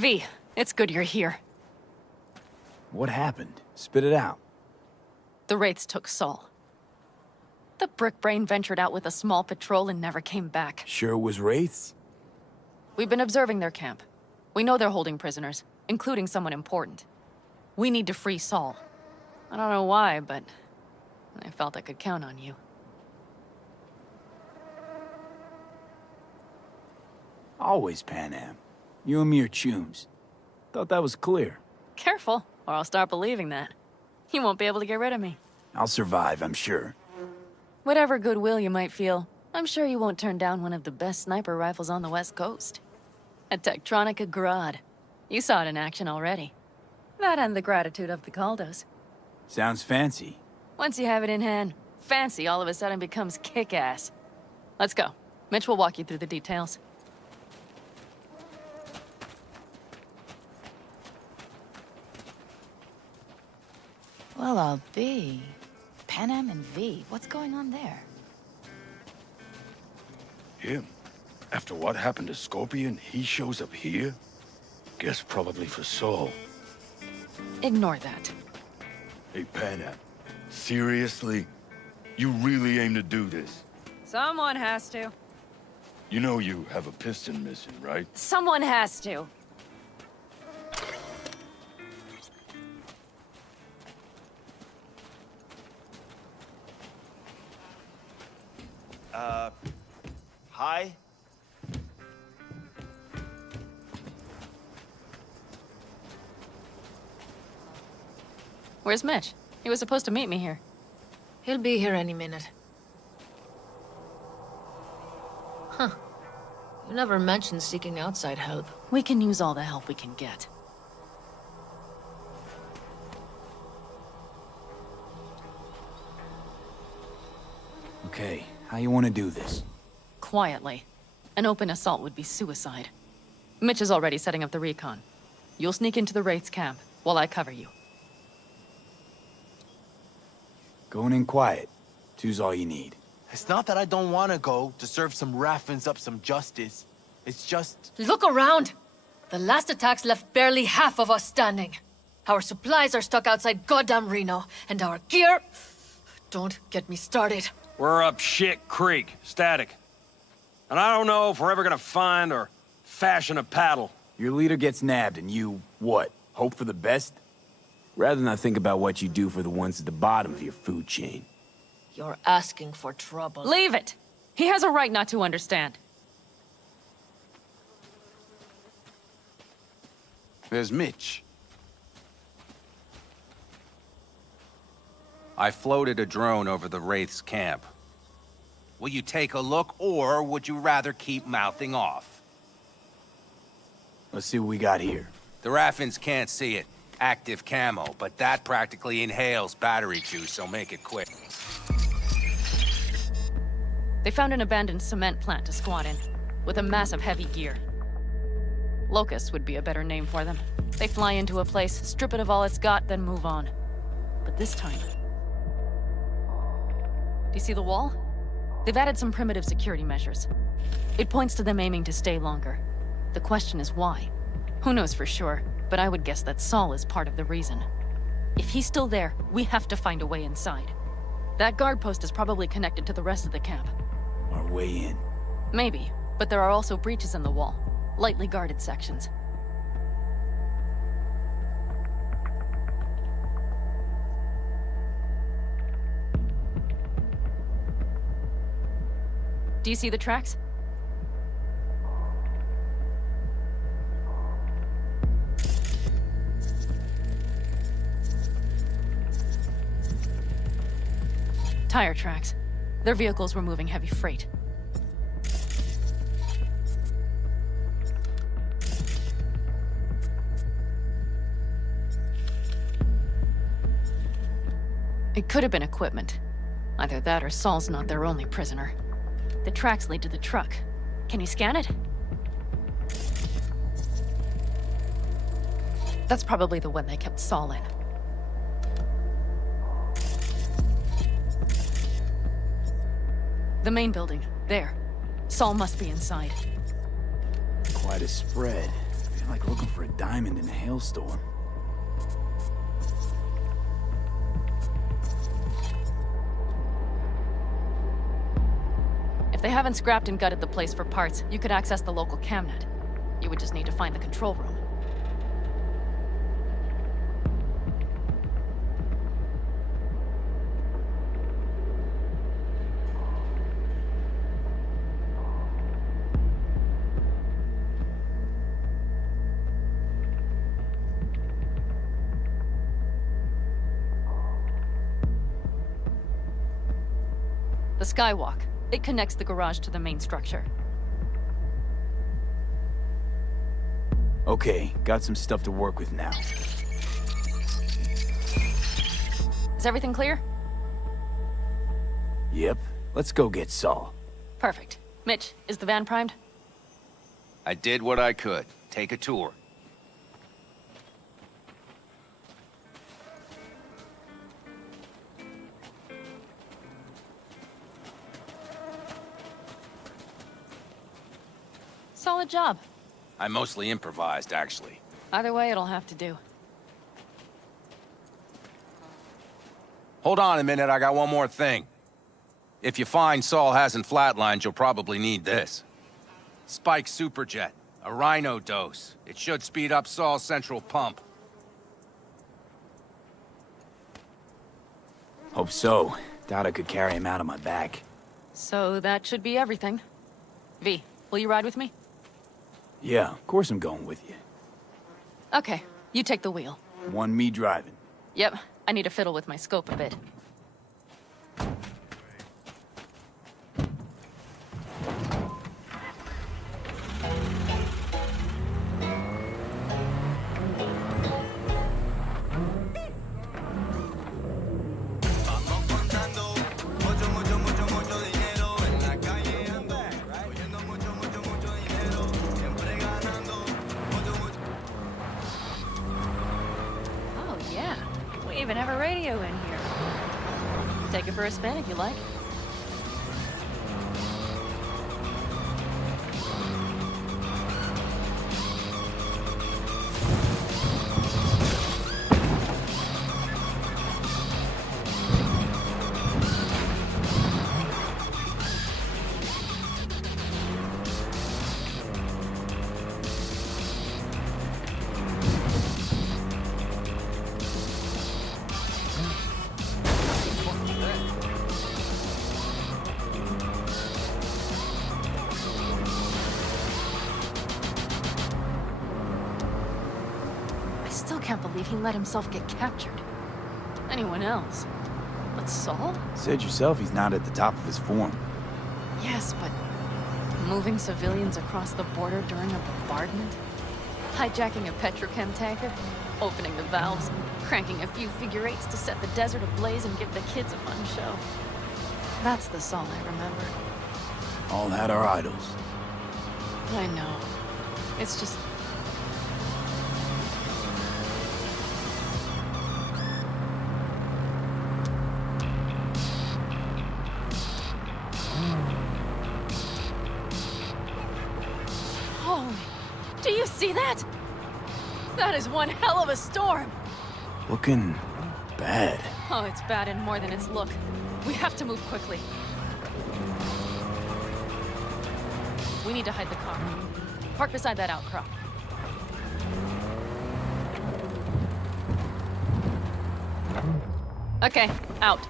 V, it's good you're here. What happened? Spit it out. The Wraiths took Saul. The Brickbrain ventured out with a small patrol and never came back. Sure was Wraiths? We've been observing their camp. We know they're holding prisoners, including someone important. We need to free Saul. I don't know why, but I felt I could count on you. Always Panam. You and me are chums. Thought that was clear. Careful, or I'll start believing that. You won't be able to get rid of me. I'll survive, I'm sure. Whatever goodwill you might feel, I'm sure you won't turn down one of the best sniper rifles on the West Coast. A Tektronica Grad. You saw it in action already. That and the gratitude of the Caldos. Sounds fancy. Once you have it in hand, fancy all of a sudden becomes kick-ass. Let's go. Mitch will walk you through the details. Well, I'll be. Panam and V, what's going on there? Him? After what happened to Scorpion, he shows up here? Guess probably for Saul. Ignore that. Hey, Panam. Seriously? You really aim to do this? Someone has to. You know you have a piston missing, right? Someone has to. Hi? Where's Mitch? He was supposed to meet me here. He'll be here any minute. Huh. You never mentioned seeking outside help. We can use all the help we can get. Okay, how you want to do this? Quietly. An open assault would be suicide. Mitch is already setting up the recon. You'll sneak into the Wraiths camp while I cover you. Going in quiet. Two's all you need. It's not that I don't want to go to serve some Raffens up some justice. It's just... Look around! The last attacks left barely half of us standing. Our supplies are stuck outside goddamn Reno, and our gear... Don't get me started. We're up shit creek, static. And I don't know if we're ever gonna find or fashion a paddle. Your leader gets nabbed and you, what, hope for the best? Rather not think about what you do for the ones at the bottom of your food chain. You're asking for trouble. Leave it! He has a right not to understand. There's Mitch. I floated a drone over the Wraiths' camp. Will you take a look, or would you rather keep mouthing off? Let's see what we got here. The Raffens can't see it. Active camo, but that practically inhales battery juice, so make it quick. They found an abandoned cement plant to squat in, with a massive heavy gear. Locusts would be a better name for them. They fly into a place, strip it of all it's got, then move on. But this time... Do you see the wall? They've added some primitive security measures. It points to them aiming to stay longer. The question is why? Who knows for sure, but I would guess that Saul is part of the reason. If he's still there, we have to find a way inside. That guard post is probably connected to the rest of the camp. Our way in. Maybe, but there are also breaches in the wall. Lightly guarded sections. Do you see the tracks? Tire tracks. Their vehicles were moving heavy freight. It could have been equipment. Either that or Saul's not their only prisoner. The tracks lead to the truck. Can you scan it? That's probably the one they kept Saul in. The main building. There. Saul must be inside. Quite a spread. Like looking for a diamond in a hailstorm. If they haven't scrapped and gutted the place for parts, you could access the local camnet. You would just need to find the control room. The Skywalk. It connects the garage to the main structure. Okay, got some stuff to work with now. Is everything clear? Yep, let's go get Saul. Perfect. Mitch, is the van primed? I did what I could. Take a tour. Solid job. I mostly improvised, actually. Either way, it'll have to do. Hold on a minute, I got one more thing. If you find Saul hasn't flatlined, you'll probably need this. Spike Superjet, a Rhino dose. It should speed up Saul's central pump. Hope so. Doubt I could carry him out on my back. So that should be everything. V, will you ride with me? Yeah, of course I'm going with you. Okay, you take the wheel. One me driving. Yep, I need to fiddle with my scope a bit. Oh, yeah. We even have a radio in here. Take it for a spin if you like. I still can't believe he let himself get captured. Anyone else? But Saul? Said yourself he's not at the top of his form. Yes, but moving civilians across the border during a bombardment? Hijacking a petrochem tanker? Opening the valves? Cranking a few figure eights to set the desert ablaze and give the kids a fun show? That's the Saul I remember. All had our idols. I know. It's just... Holy... Do you see that? That is one hell of a storm! Looking bad. Oh, it's bad in more than its look. We have to move quickly. We need to hide the car. Park beside that outcrop. Okay, out.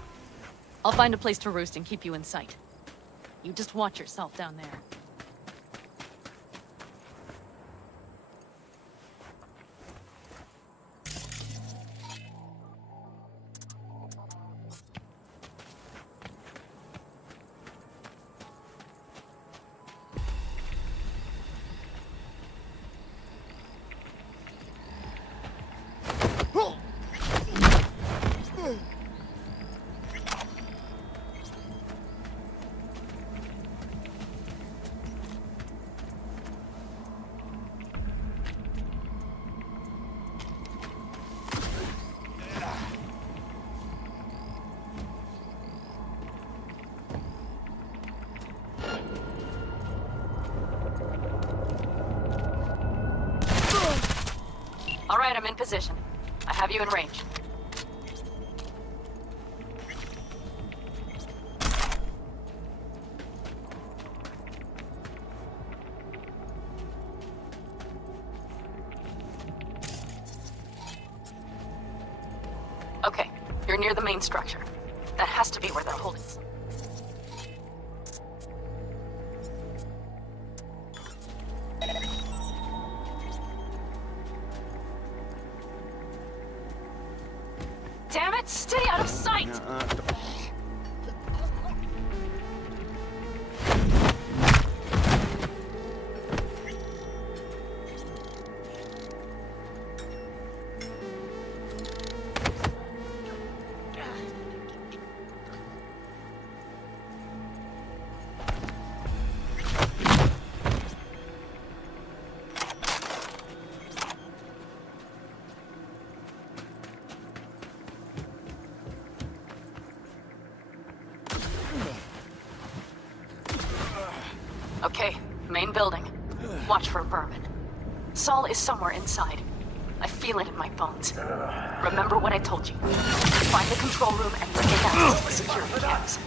I'll find a place to roost and keep you in sight. You just watch yourself down there. position. I have you in range. Okay, you're near the main structure. That has to be where they're holding. Damn it, stay out of sight! Okay, main building. Watch for vermin. Saul is somewhere inside. I feel it in my bones. Remember what I told you. Find the control room and regain access to the security cams.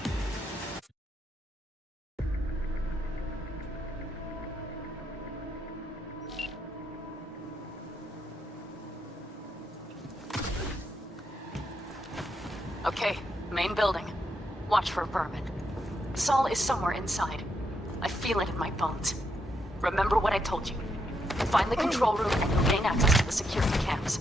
Okay, main building. Watch for vermin. Saul is somewhere inside. I feel it in my bones. Remember what I told you. Find the control room and you'll gain access to the security cams.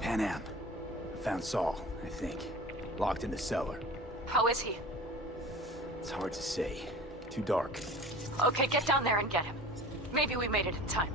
Panam. I found Saul, I think. Locked in the cellar. How is he? It's hard to say. Too dark. Okay, get down there and get him. Maybe we made it in time.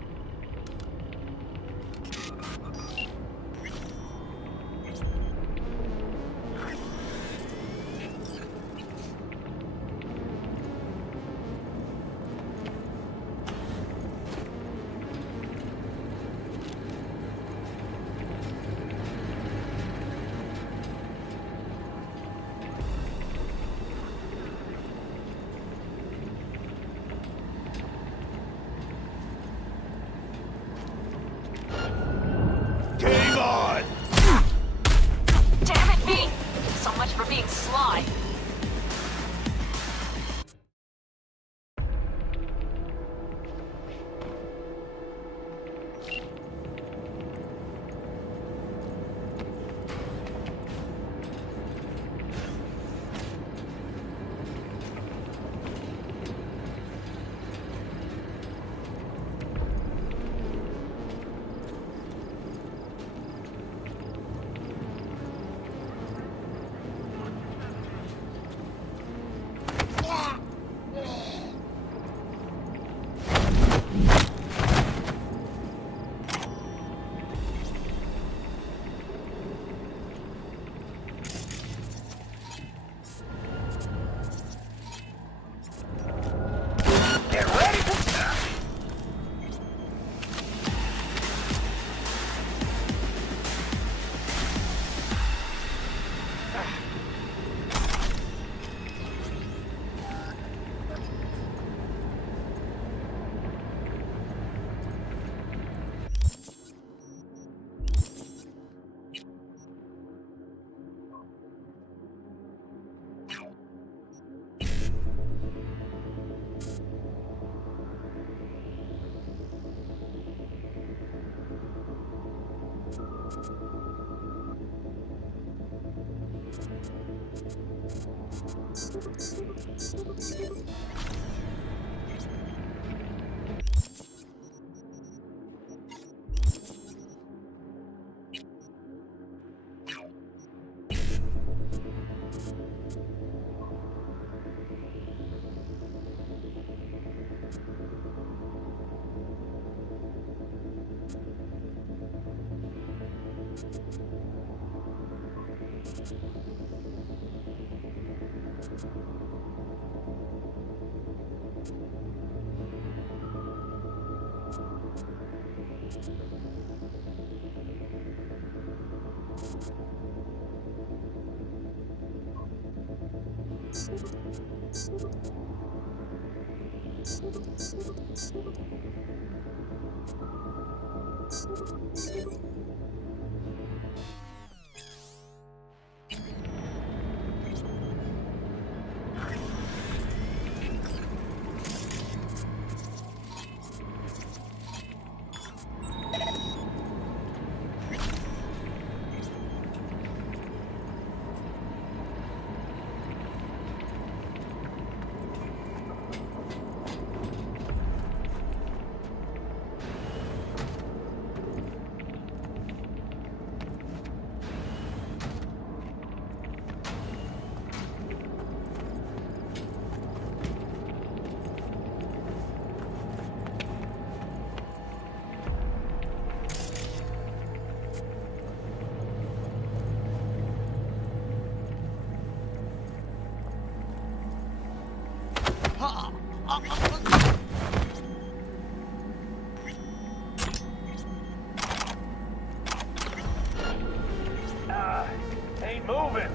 Ain't moving.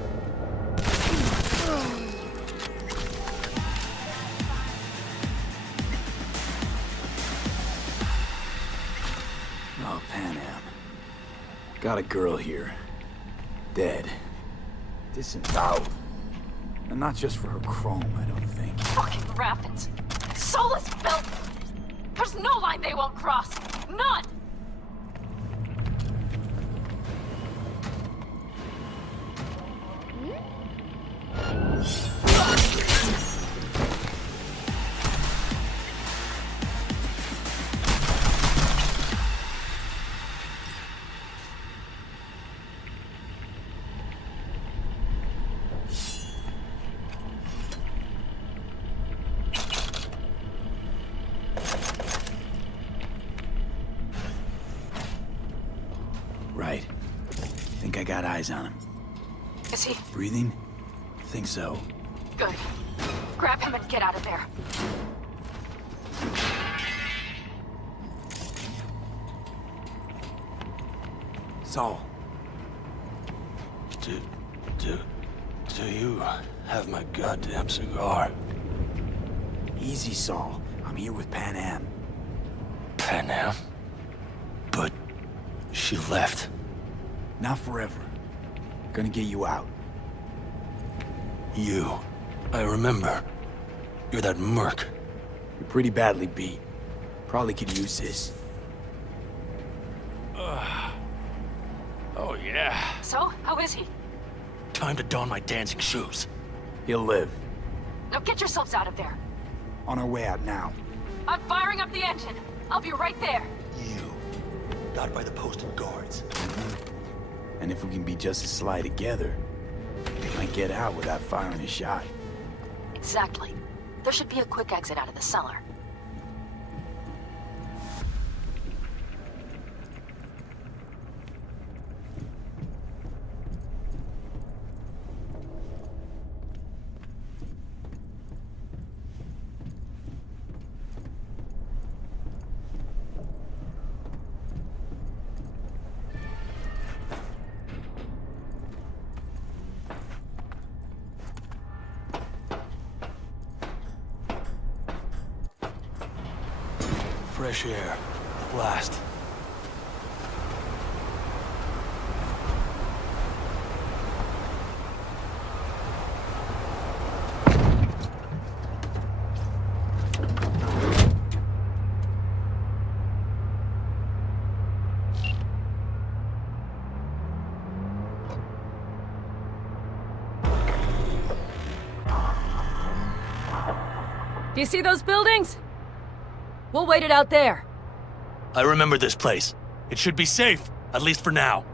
Oh, Pan Am. Got a girl here. Dead. Disemboweled. And not just for her chrome, I don't think. Fucking rapids. Soul is built. There's no line they won't cross. None! Right. Think I got eyes on him. Is he? Breathing? Think so. Good. Grab him and get out of there. Saul. Do you have my goddamn cigar? Easy, Saul. I'm here with Pan Am. Pan Am? But she left. Not forever. Gonna get you out. You. I remember. You're that merc. You're pretty badly beat. Probably could use this. Oh, yeah. So, how is he? Time to don my dancing shoes. He'll live. Now get yourselves out of there. On our way out now. I'm firing up the engine. I'll be right there. You. Got by the posted guards. And if we can be just as sly together, we might get out without firing a shot. Exactly. There should be a quick exit out of the cellar. Fresh air. Blast. Do you see those buildings? We'll wait it out there. I remember this place. It should be safe, at least for now.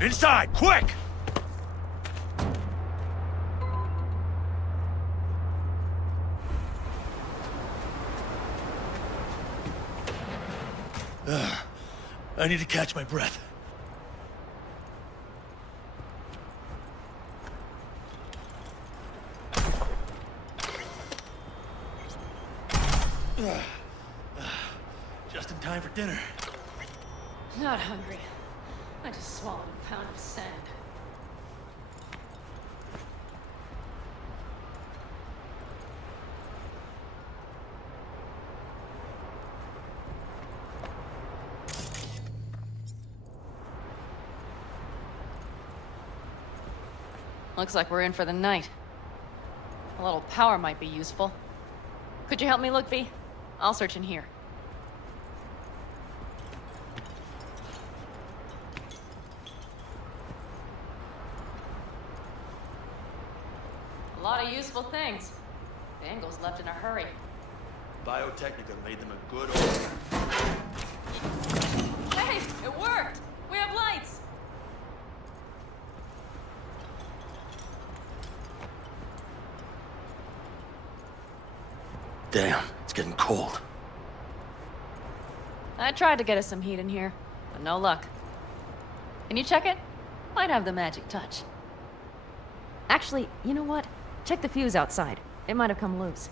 Inside, quick! I need to catch my breath. Just in time for dinner. Not hungry. I just swallowed a pound of sand. Looks like we're in for the night. A little power might be useful. Could you help me look, V? I'll search in here. A lot of useful things. Bangles left in a hurry. Biotechnica made them a good old... Hey, it worked! We have lights! Damn, it's getting cold. I tried to get us some heat in here, but no luck. Can you check it? Might have the magic touch. Actually, you know what? Check the fuse outside. It might have come loose.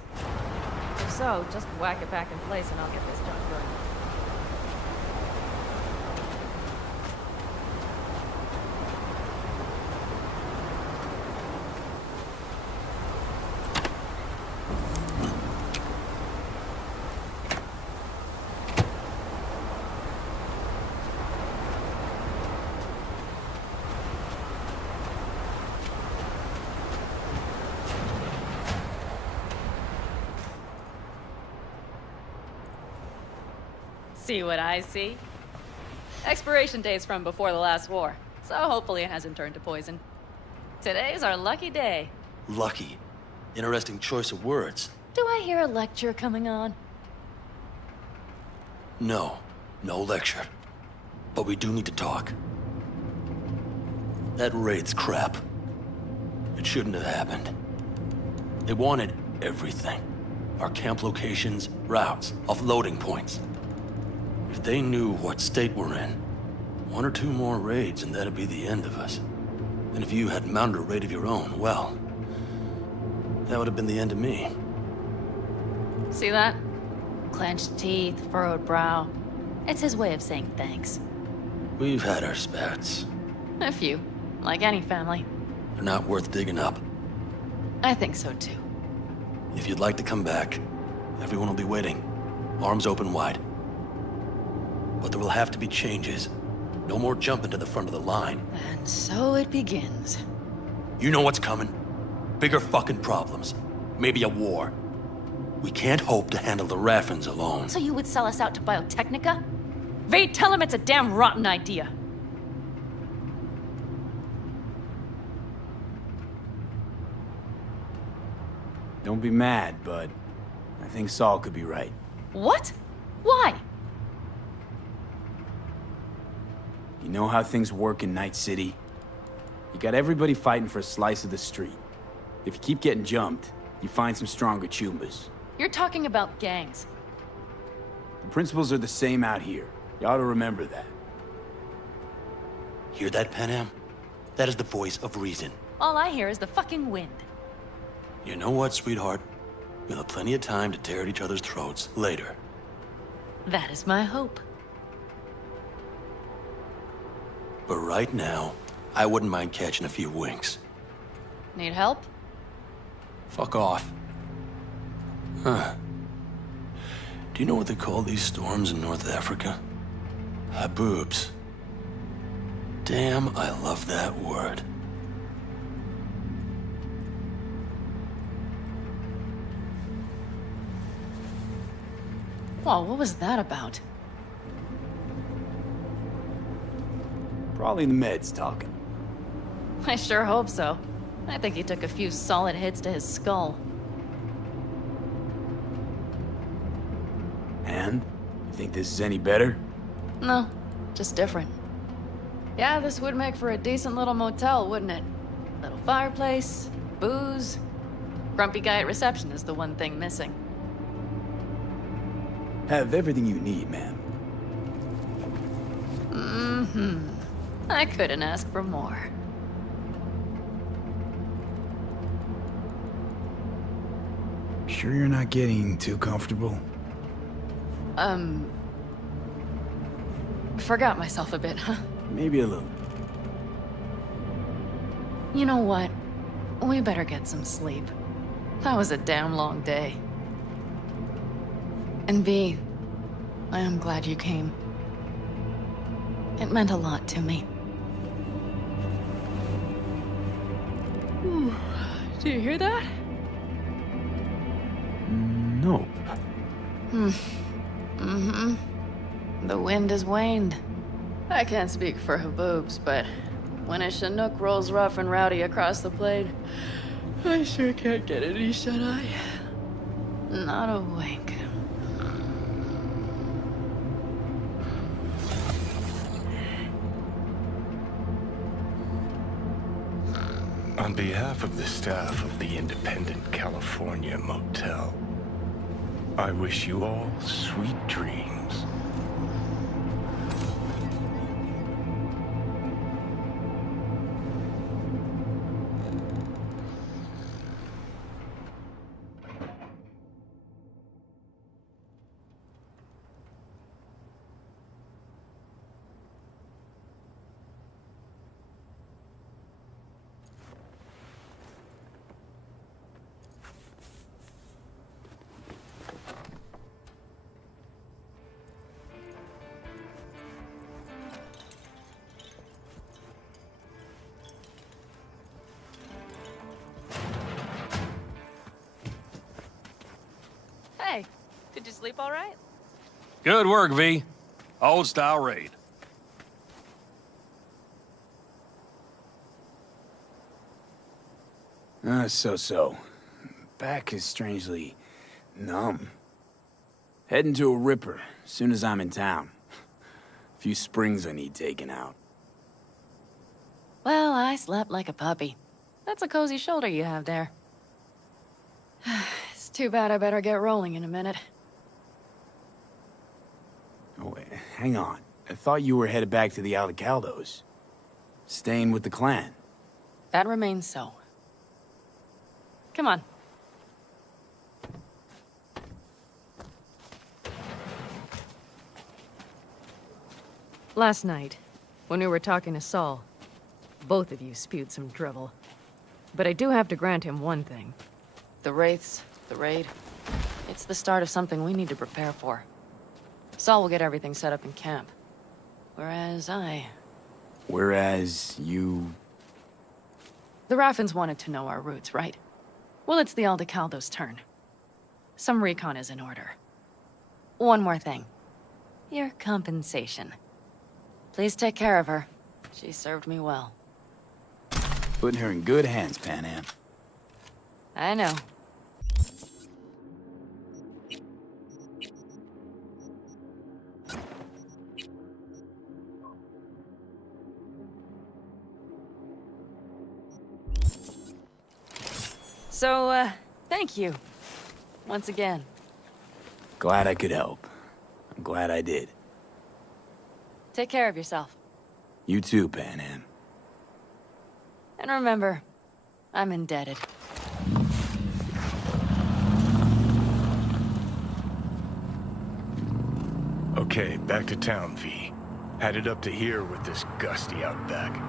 If so, just whack it back in place and I'll get this junk burning. See what I see? Expiration date's from before the last war, so hopefully it hasn't turned to poison. Today's our lucky day. Lucky. Interesting choice of words. Do I hear a lecture coming on? No, no lecture. But we do need to talk. That raid's crap. It shouldn't have happened. They wanted everything. Our camp locations, routes, offloading points. If they knew what state we're in, one or two more raids and that'd be the end of us. And if you had mounted a raid of your own, well, that would have been the end of me. See that? Clenched teeth, furrowed brow. It's his way of saying thanks. We've had our spats. A few, like any family. They're not worth digging up. I think so too. If you'd like to come back, everyone will be waiting. Arms open wide. But there will have to be changes. No more jumping to the front of the line. And so it begins. You know what's coming. Bigger fucking problems. Maybe a war. We can't hope to handle the Raffens alone. So you would sell us out to Biotechnica? Vade, tell him it's a damn rotten idea. Don't be mad, bud. I think Saul could be right. What? Why? You know how things work in Night City? You got everybody fighting for a slice of the street. If you keep getting jumped, you find some stronger chumbas. You're talking about gangs. The principles are the same out here. You ought to remember that. Hear that, Panam? That is the voice of reason. All I hear is the fucking wind. You know what, sweetheart? We'll have plenty of time to tear at each other's throats later. That is my hope. But right now, I wouldn't mind catching a few winks. Need help? Fuck off. Huh. Do you know what they call these storms in North Africa? Haboobs. Damn, I love that word. Whoa, what was that about? Probably the meds talking. I sure hope so. I think he took a few solid hits to his skull. And? You think this is any better? No, just different. Yeah, this would make for a decent little motel, wouldn't it? Little fireplace, booze. Grumpy guy at reception is the one thing missing. Have everything you need, ma'am. I couldn't ask for more. Sure you're not getting too comfortable? Forgot myself a bit, huh? Maybe a little. You know what? We better get some sleep. That was a damn long day. And V, I am glad you came. It meant a lot to me. Do you hear that? No. The wind has waned. I can't speak for Haboobs, but when a Chinook rolls rough and rowdy across the plain, I sure can't get any shut-eye. Not a wink. On behalf of the staff of the Independent California Motel, I wish you all sweet dreams. Hey, did you sleep all right? Good work, V. Old style raid. So. Back is strangely numb. Heading to a ripper as soon as I'm in town. A few springs I need taken out. Well, I slept like a puppy. That's a cozy shoulder you have there. It's too bad I better get rolling in a minute. Oh, wait, hang on. I thought you were headed back to the Aldecaldos. Staying with the clan. That remains so. Come on. Last night, when we were talking to Saul, both of you spewed some drivel. But I do have to grant him one thing. The Wraiths, the raid, it's the start of something we need to prepare for. Saul will get everything set up in camp. Whereas you... The Raffens wanted to know our roots, right? Well, it's the Aldecaldos' turn. Some recon is in order. One more thing. Your compensation. Please take care of her. She served me well. Putting her in good hands, Panam. I know. So, thank you. Once again. Glad I could help. I'm glad I did. Take care of yourself. You too, Panam. And remember, I'm indebted. Okay, back to town, V. Headed up to here with this gusty outback.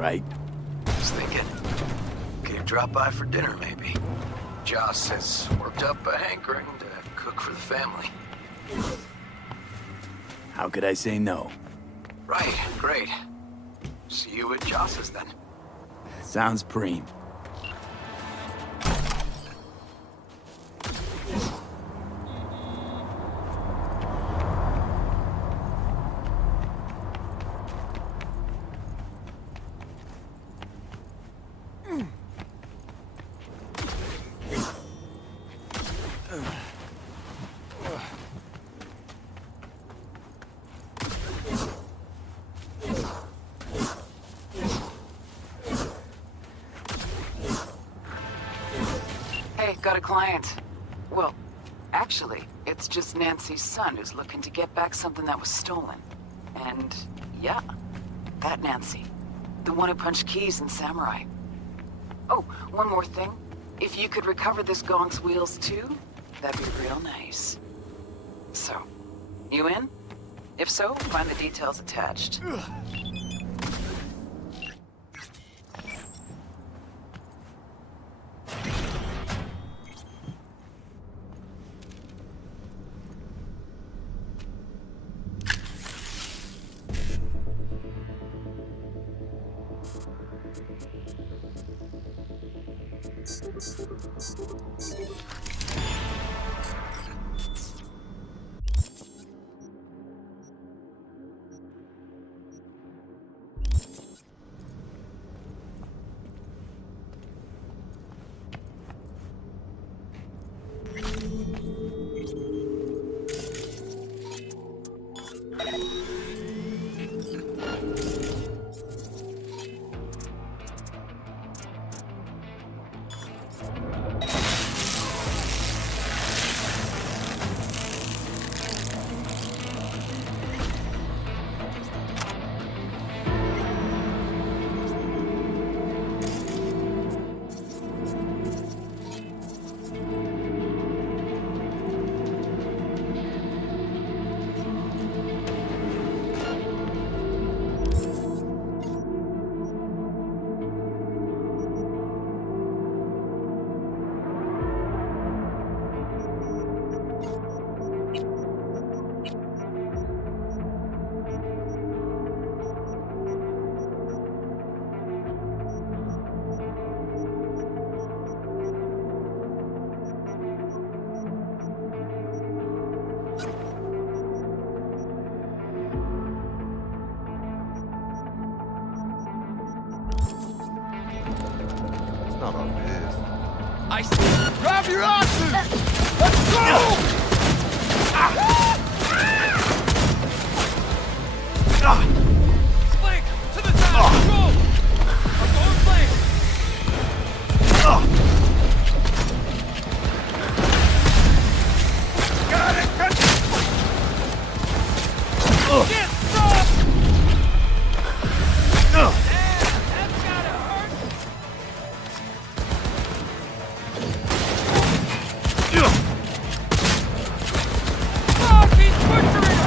right? Was thinking, could drop by for dinner, maybe. Joss has worked up a hankering to cook for the family. How could I say no? Right, great. See you at Joss's then. Sounds preem. Hey, got a client. Well, actually, it's just Nancy's son who's looking to get back something that was stolen. And, yeah, that Nancy. The one who punched Keys in Samurai. Oh, one more thing. If you could recover this gong's wheels too, that'd be real nice. So, you in? If so, find the details attached. Not on this. I see. Grab your asses! Let's go! Spike, to the side! Go! I'm going flank! Got it! Get stop! That's gotta hurt! Fuck, he's butchering!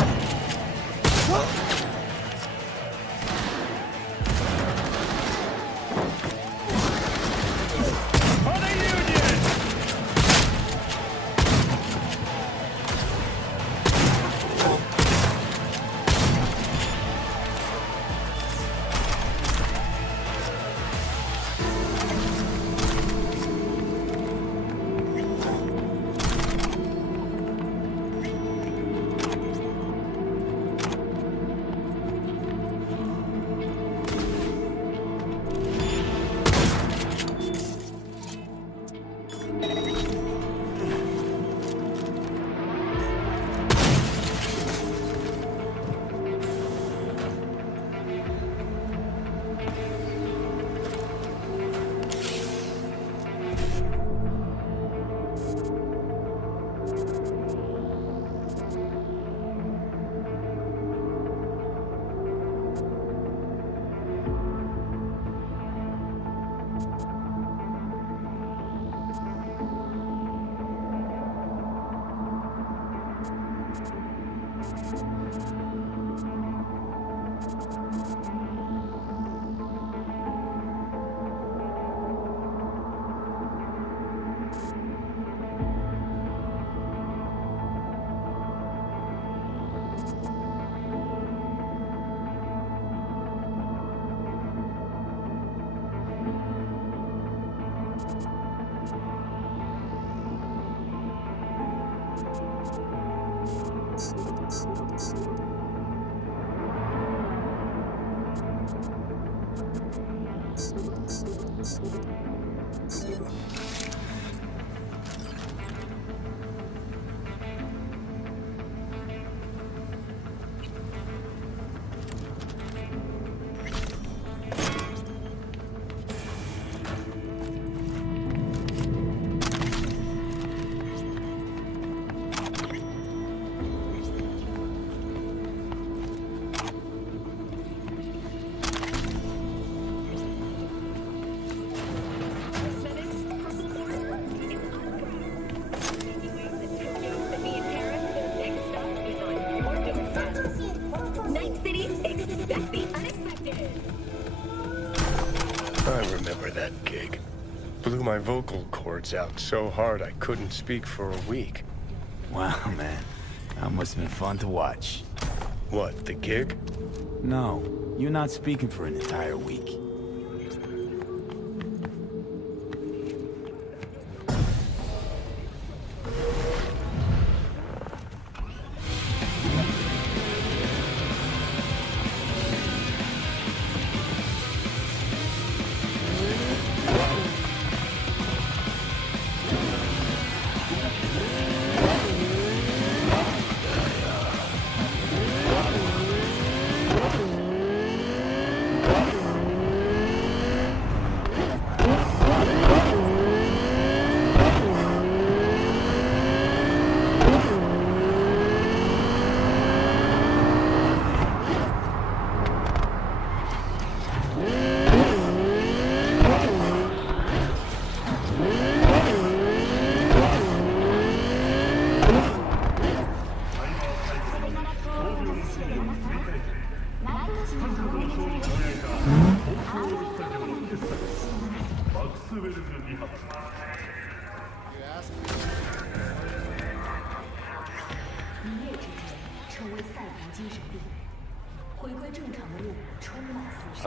I remember that gig. Blew my vocal cords out so hard I couldn't speak for a week. Wow, man. That must have been fun to watch. What, the gig? No, you're not speaking for an entire week.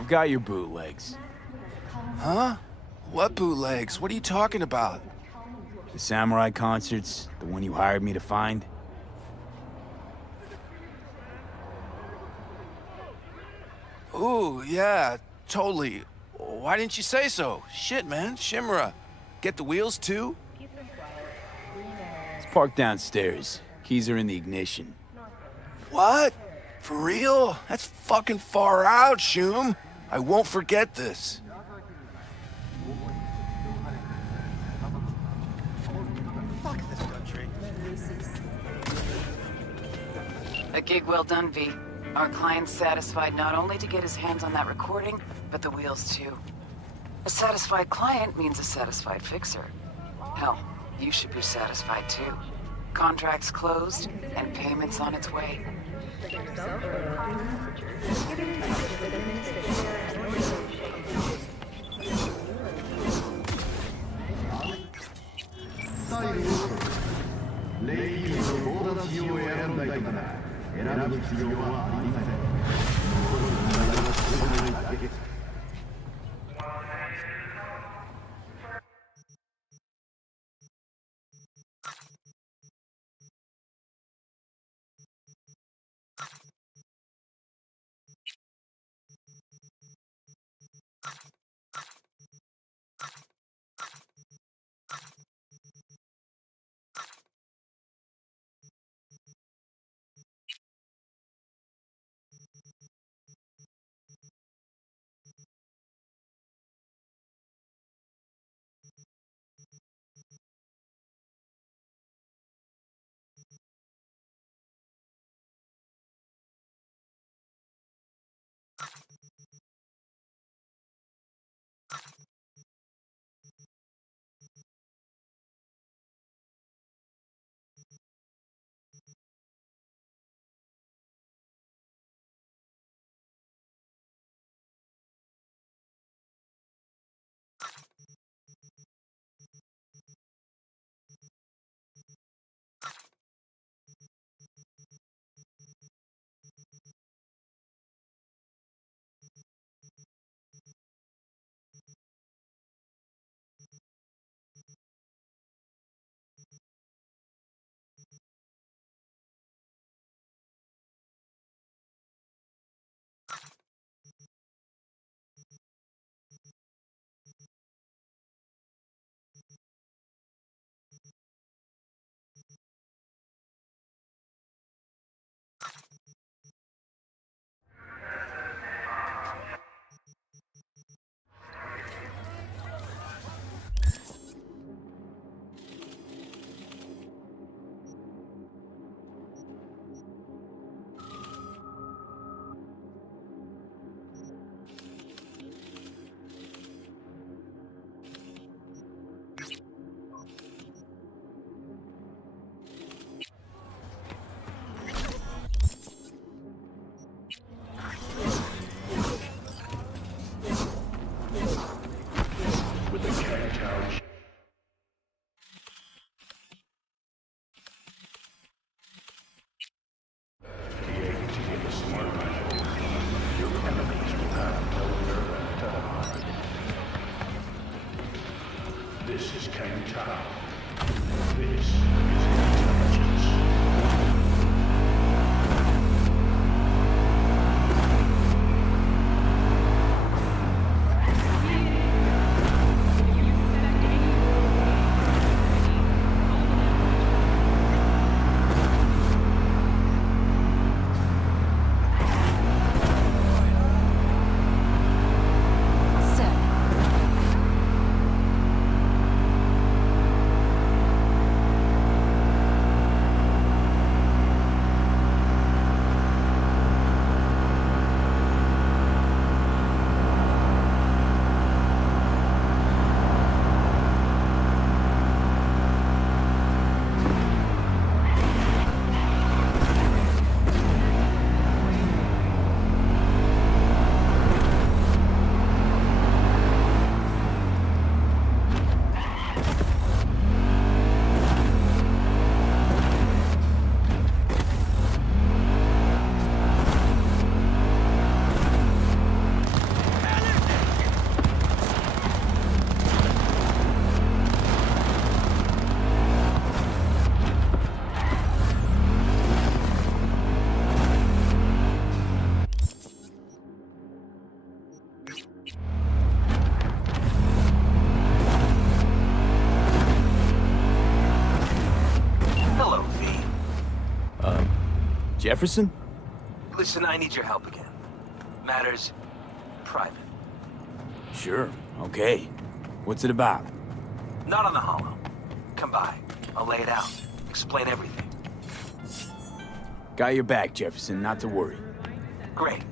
I've got your bootlegs. Huh? What bootlegs? What are you talking about? The Samurai concerts, the one you hired me to find. Ooh, yeah, totally. Why didn't you say so? Shit, man, Shimura. Get the wheels too? It's parked downstairs. Keys are in the ignition. What? For real? That's fucking far out, Shum. I won't forget this. Fuck this country. A gig well done, V. Our client's satisfied not only to get his hands on that recording, but the wheels too. A satisfied client means a satisfied fixer. Hell, you should be satisfied too. Contract's closed, and payment's on its way. This is Kang Tao. This is intelligence. Jefferson? Listen, I need your help again. Matters private. Sure, okay. What's it about? Not on the Hollow. Come by. I'll lay it out. Explain everything. Got your back, Jefferson, not to worry. Great.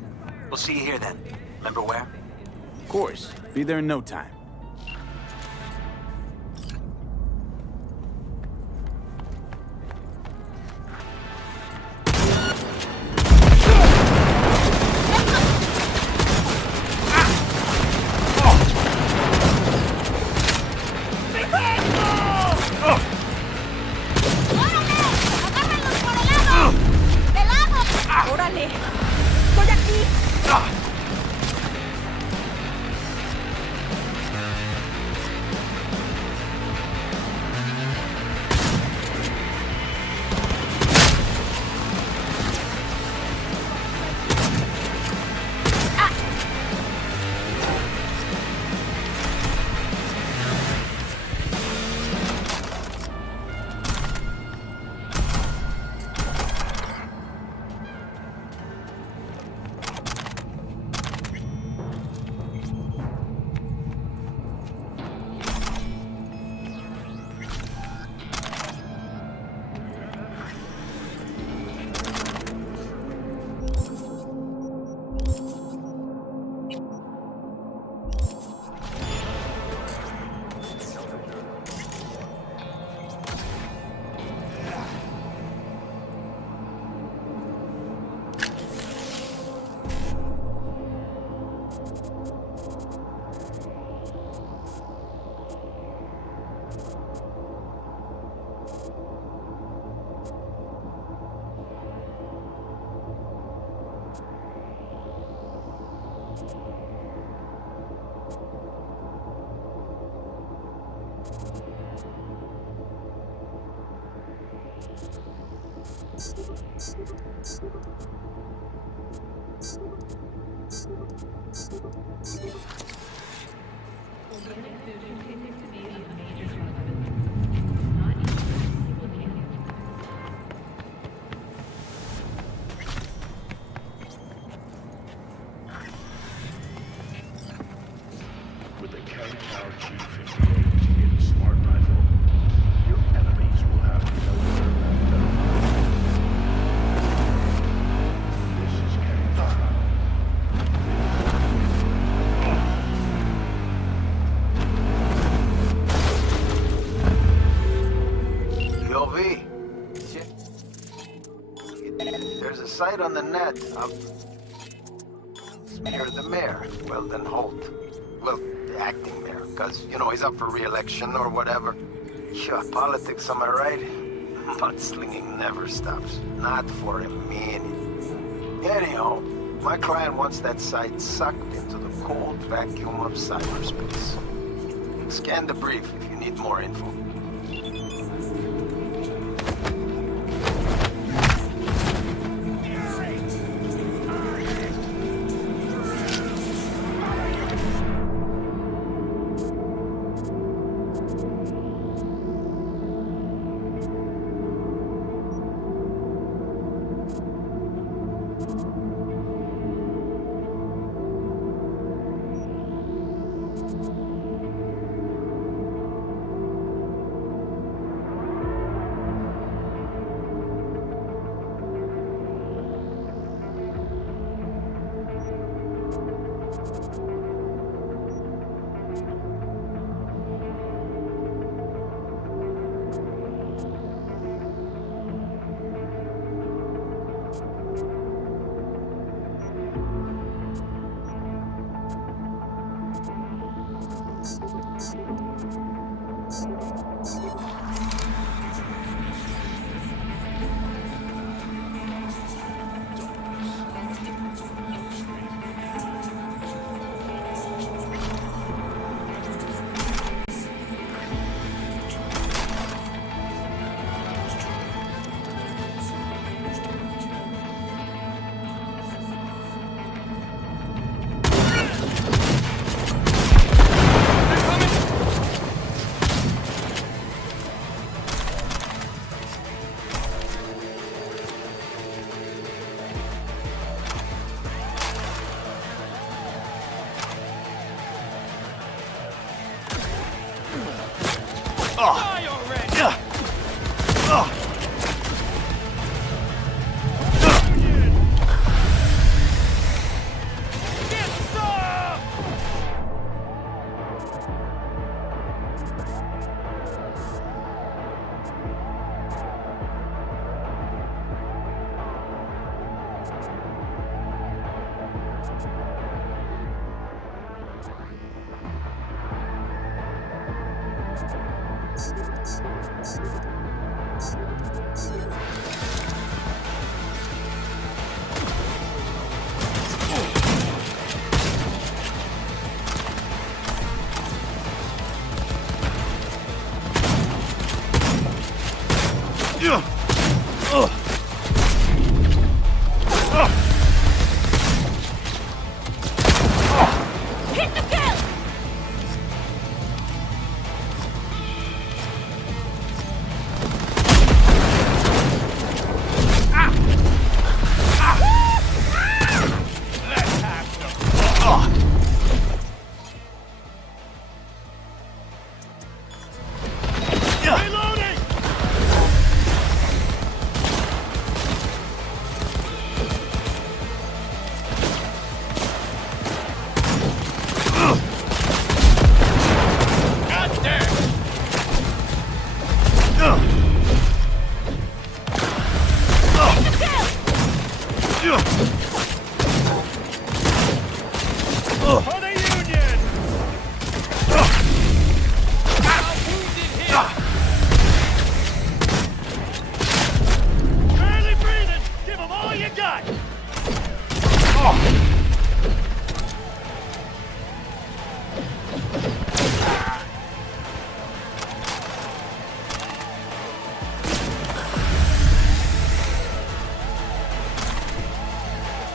We'll see you here then. Remember where? Of course. Be there in no time. With the Kang Tao G58 in smart rifle, your enemies will have nowhere left. This is Kang Tao. Yo, V. There's a site on the net of Smear the mayor. Well, then Holt. Well, the acting mayor, because, you know, he's up for re-election or whatever. Sure, politics, am I right? Mudslinging never stops. Not for a minute. Anyhow, my client wants that site sucked into the cold vacuum of cyberspace. Scan the brief if you need more info.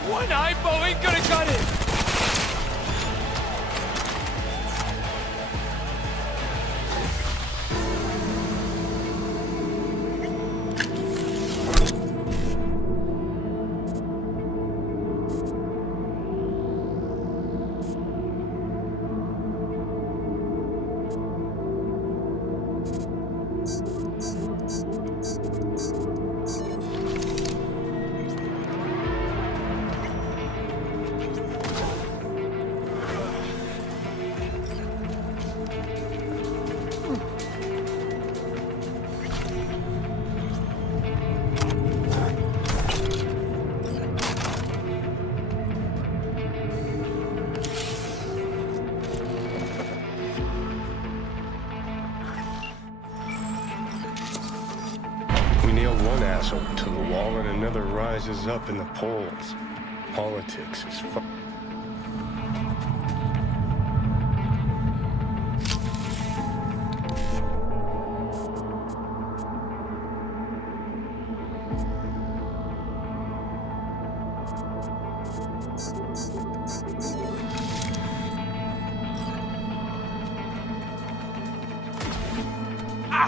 One hypo ain't gonna cut it! We nail one asshole to the wall and another rises up in the polls. Politics is You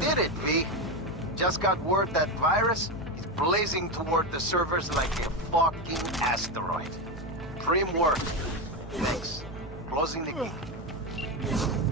did it, V. Just got word that virus is blazing toward the servers like a fucking asteroid. Prim work. Thanks. Closing the gate.